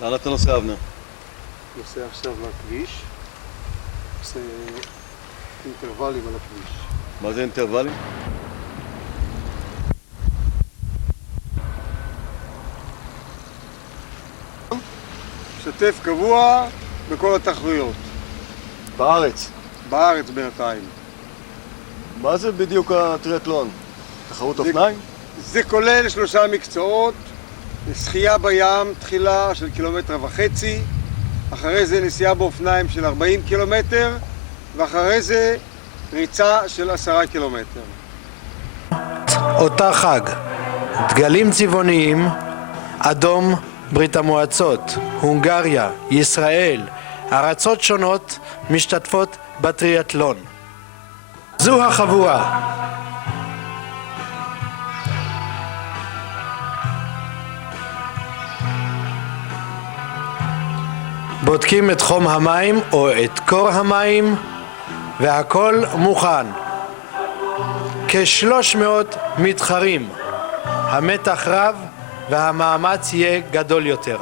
לאן אתה נוסע, אבנר? נוסע עכשיו לכביש, עושה אינטרוולים על הכביש. מה זה אינטרוולים? משתתף קבוע בכל התחרויות. בארץ. בארץ בינתיים. מה זה בדיוק הטריאטלון? תחרות אופניים? זה כולל 3 מקצועות, שחייה בים תחילה של 1.5 קילומטר, אחרי זה נסיעה באופניים של 40 קילומטר, ואחרי זה ריצה של 10 קילומטר. אותה חג, דגלים צבעוניים, אדום ברית המועצות, הונגריה, ישראל, ארצות שונות משתתפות בטריאטלון. זו החבורה. בודקים את חום המים או את קור המים, והכל מוכן. כ-300 מתחרים. המתח רב והמאמץ יהיה גדול יותר.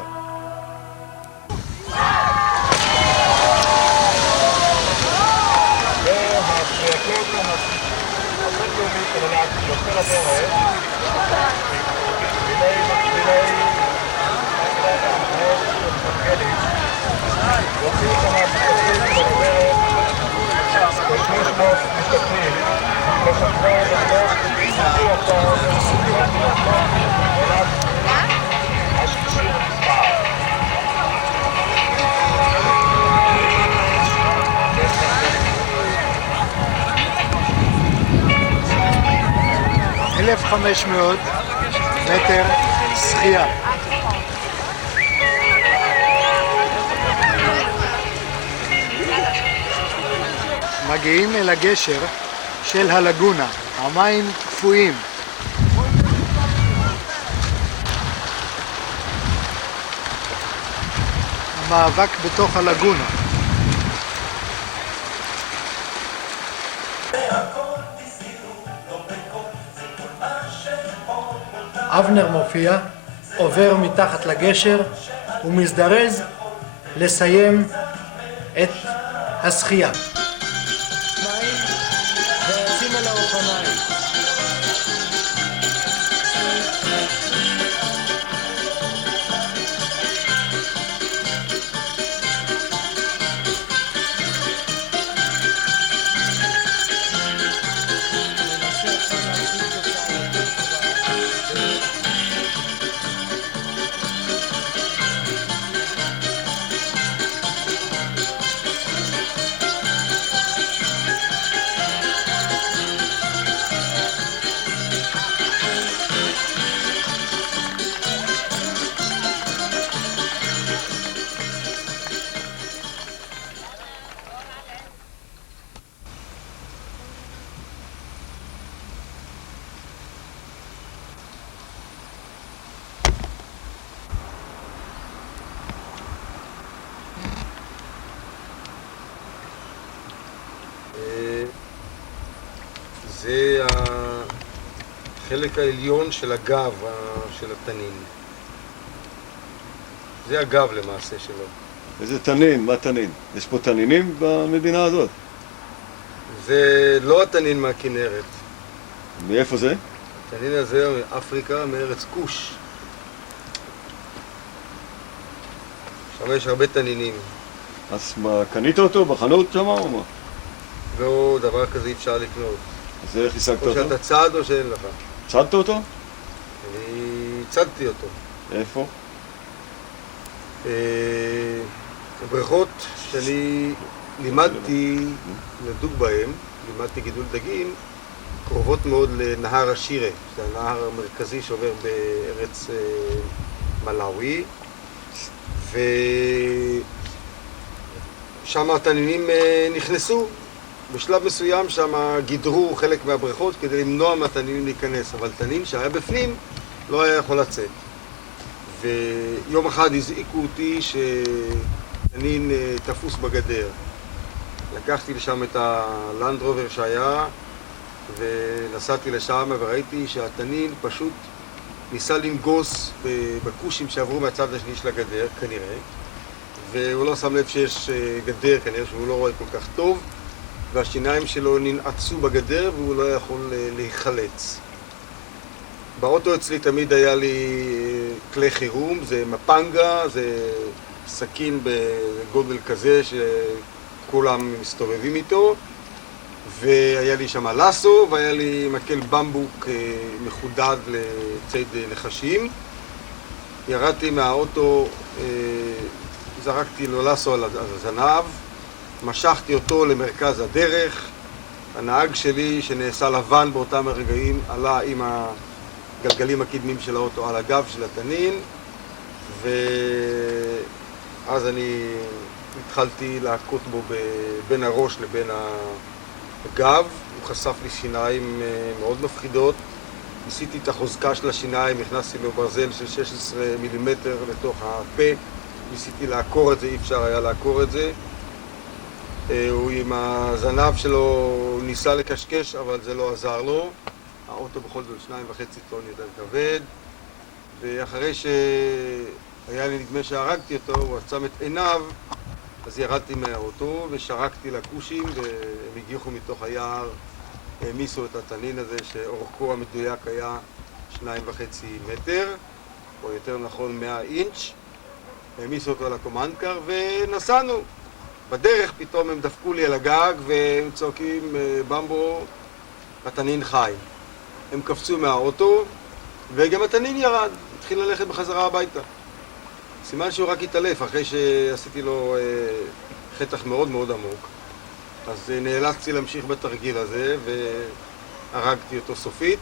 $1,500 מטר שחייה. מגיעים אל הגשר של הלגונה, המים קפואים. המאבק בתוך הלגונה. אבנר מופיע, עובר מתחת לגשר ומזדרז לסיים את השחייה. ויוצאים על האופניים. זה החלק העליון של הגב של התנין. זה הגב למעשה שלו. איזה תנין? מה תנין? יש פה תנינים במדינה הזאת? זה לא התנין מהכנרת. מאיפה זה? התנין הזה מאפריקה, מארץ כוש. שם יש הרבה תנינים. אז מה, קנית אותו בחנות שם או מה? לא, דבר כזה אי אפשר לקנות. אז איך השגת או אותו? שאתה צד או שאין לך. צדת אותו? אני צדתי אותו. איפה? הבריכות שאני לימדתי לדוג בהם, לימדתי גידול דגים, קרובות מאוד לנהר השירה, זה הנהר המרכזי שעובר בארץ מלאווי, ושם התנינים נכנסו. בשלב מסוים שם גידרו חלק מהבריכות כדי למנוע מהתנינים להיכנס, אבל תנין שהיה בפנים לא היה יכול לצאת. ויום אחד הזעיקו אותי שתנין תפוס בגדר. לקחתי לשם את הלנד רובר שהיה ונסעתי לשם וראיתי שהתנין פשוט ניסה לנגוס בכושים שעברו מהצד השני של הגדר, כנראה, והוא לא שם לב שיש גדר, כנראה שהוא לא רואה כל כך טוב, והשיניים שלו ננעצו בגדר והוא לא יכול להיחלץ. באוטו אצלי תמיד היה לי כלי חירום, זה מפנגה, זה סכין בגודל כזה שכולם מסתובבים איתו, והיה לי שם לסו, והיה לי מקל במבוק מחודד לציד נחשים. ירדתי מהאוטו, זרקתי לו לסו על הזנב, משכתי אותו למרכז הדרך. הנהג שלי, שנעשה לבן באותם הרגעים, עלה עם הגלגלים הקדמים של האוטו על הגב של התנין, ואז אני התחלתי להכות בו בין הראש לבין הגב. הוא חשף לי שיניים מאוד מפחידות. ניסיתי את החוזקה של השיניים, הכנסתי לו ברזל של 16 מילימטר לתוך הפה. ניסיתי לעקור את זה, אי אפשר היה לעקור את זה. הוא עם הזנב שלו ניסה לקשקש, אבל זה לא עזר לו. האוטו בכל זאת 2.5 טון יותר כבד. ואחרי שהיה לי נדמה שהרגתי אותו, הוא עצם את עיניו, אז ירדתי מהאוטו ושרקתי לכושים, והם הגיחו מתוך היער, העמיסו את התנין הזה שאורכו המדויק היה 2.5 מטר, או יותר נכון 100 אינץ'. העמיסו אותו לקומנדקר ונסענו. בדרך פתאום הם דפקו לי על הגג והם צועקים במבו, התנין חי. הם קפצו מהאוטו וגם התנין ירד, התחיל ללכת בחזרה הביתה. סימן שהוא רק התעלף אחרי שעשיתי לו חתך מאוד מאוד עמוק. אז נאלצתי להמשיך בתרגיל הזה והרגתי אותו סופית,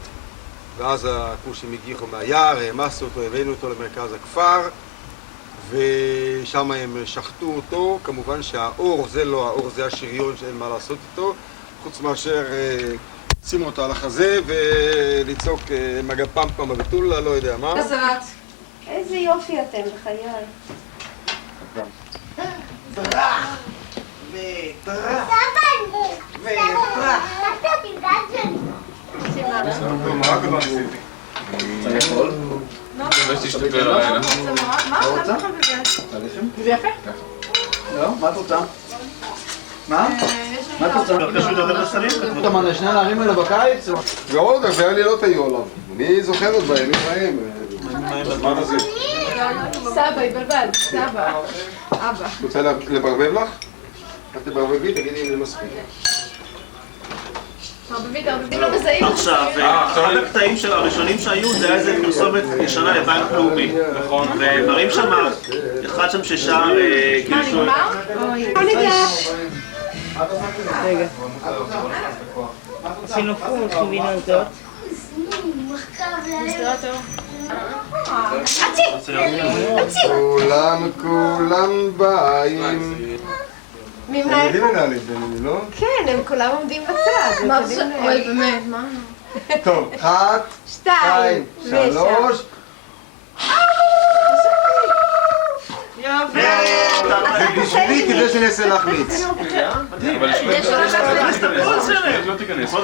ואז הכושים הגיחו מהיער, העמסו אותו, הבאנו אותו למרכז הכפר, ושם הם שחטו אותו. כמובן שהאור זה לא האור, זה השריון שאין מה לעשות איתו, חוץ מאשר שימו אותו על החזה ולצעוק מגפמפה מבטולה, לא יודע מה. איזה יופי אתם, בחיי. ברח וברח וברח. מה כבר ניסיתי? אני יכול? מה אתה יכול בזה? זה יפה. לא, מה את רוצה? מה? מה את רוצה? אתה מנה שני הנערים האלה בקיץ? ועוד הרבה עלילות היו עליו. אני זוכר עוד בימים ההם. בזמן הזה. סבא, התבלבל, סבא. אבא. רוצה לברבב לך? את תברבבי, תגידי אם זה מספיק. תרבבים לא מזהים. עכשיו, אחד הקטעים הראשונים שהיו זה היה איזה פרסומת ישנה לבנק לאומי, נכון? ומראים שם, אחד שם ששר כאילו שהוא... מה ניגש? רגע. עשינו קורס, חווינו זאת. כולם באים. מי הם מה? יודעים לנהל את בינינו, לא? כן, הם כולם עומדים בצד. מה זה? אוי, באמת, מה? טוב, 1, 2, 3. זה בשבילי כדי שנעשה להחמיץ. אבל יש לך... לא תיכנס.